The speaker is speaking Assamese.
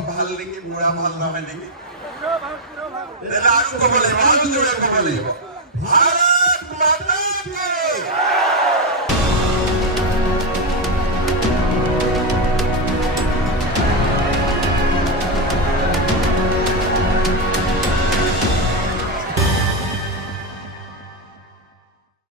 অলপ ভাল নেকি পুৰা ভাল নহয় নেকি তেনে আৰু ক'ব লাগিব আৰু জোৰে ক'ব লাগিব ভাৰত